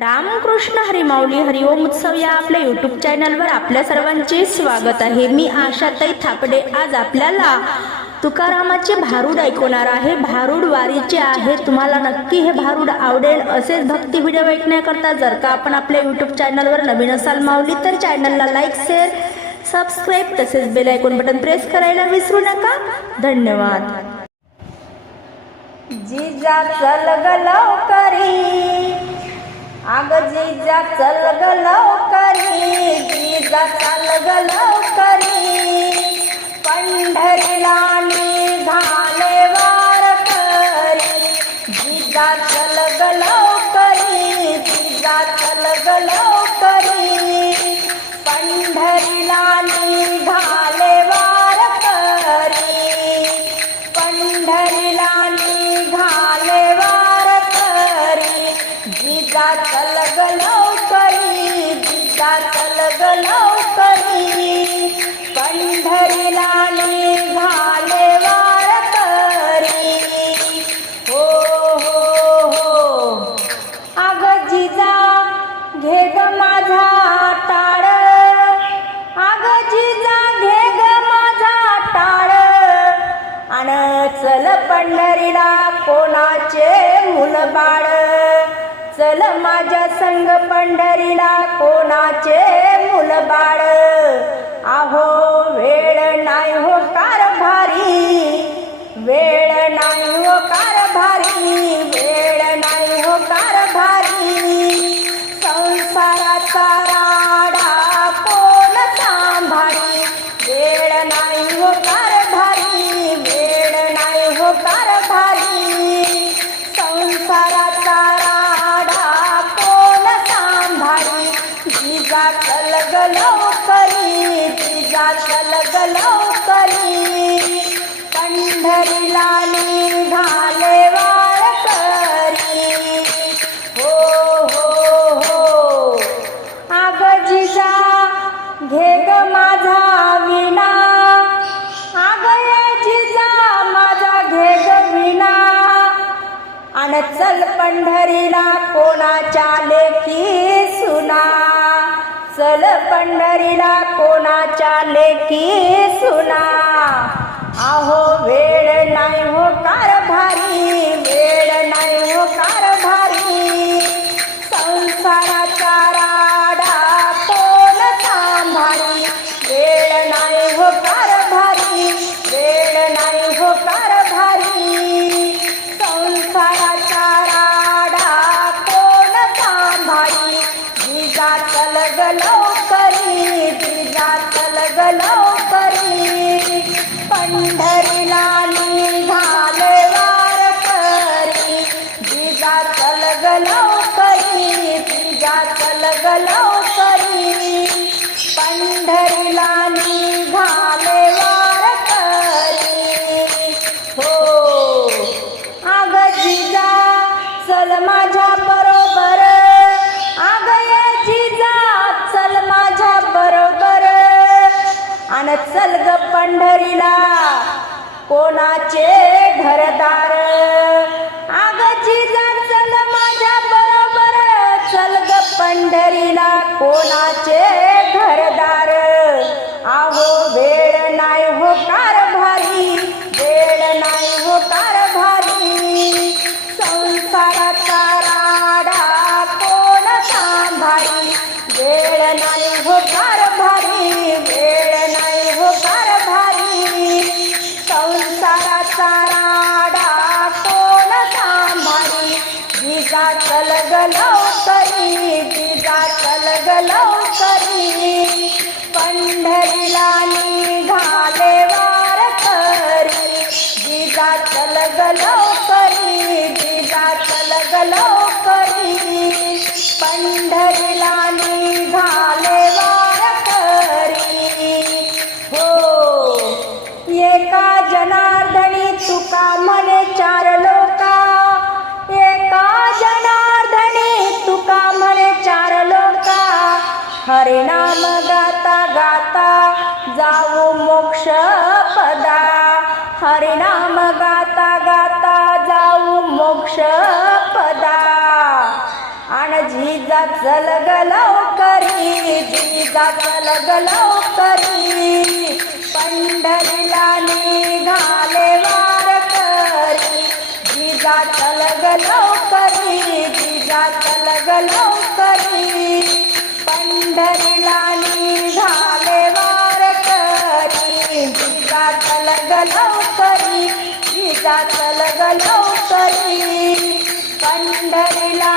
रामकृष्ण हरिमाऊली हरिओम उत्सव या आपल्या युट्यूब चॅनलवर आपल्या सर्वांचे स्वागत आहे. मी आशाताई थापडे. आज आपल्याला तुकारामाचे भारूड ऐकवणार आहे. भारूड वारीचे आहे. तुम्हाला नक्की हे भारूड आवडेल असेच भक्ती व्हिडिओ ऐकण्याकरता जर का आपण आपल्या युट्यूब चॅनलवर नवीन असाल माऊली तर चॅनलला लाईक शेअर सबस्क्राईब तसेच बेल आयकॉन बटन प्रेस करायला विसरू नका. धन्यवाद. जिजा चल ग लवकरी आग जिजा चल ग लवकरी जिजा चल ग लवकरी. पंढरीला निघाले वारकरी जिजा चल ग लवकरी चल ग लवकरी पंढरीला निघाले वारकरी. हो हो हो. अग जिजा घे ग माझा टाळ. अग जिजा घे ग माझा टाळ. अन चल पंढरीला कोणाचे मुल बाळ? चल माझ्या संग पंढरीला कोणाचे मुल बाळ? आहो वेळ नाही हो कारभारी. वेळ नाही हो कारभारी. वेळ नाही हो कारभारी. संसाराचा राडा कोण सांभाळी? वेळ नाही हो कारभारी. वेळ नाही हो कार जिजा चल लवकरी पंढरीला निघाले वारकरी हो हो हो. आग जिजा घे ग माझा विना आग ये जिजा माझा घे ग विना आणि चल पंढरीला कोणाच्या लेकी सुना. चल पंढरीला कोणाच्या लेखी सुना पंढरीला निघाले वारकरी जिजा चल ग लवकरी जिजा चल ग लवकरी पंढरीला निघाले वारकरी हो. अग जिजा चल माझ्या बरोबर आणि चल ग पंढरीला. कोणाचे घरदार? अग जिजा चल माझ्या बरोबर. चल ग पंढरीला कोणाचे घरदार? आहो वेळ नाही हो कारभारी वेळ नाही हो कारभारी संसाराचा राडा कोण सांभारी? वेळ नाही हो कारभारी वेळ जिजा तरी हरिनाम गाता गाता जाऊ मोक्ष पदा. हरिनाम गाता गाता जाऊ मोक्ष पदा. आणि जिजा चल करी लवकरी जिजा चल पंढरीला निघाले वारकरी जिजा चल ग लवकरी तिचा चल ग लवकरी पंढरीला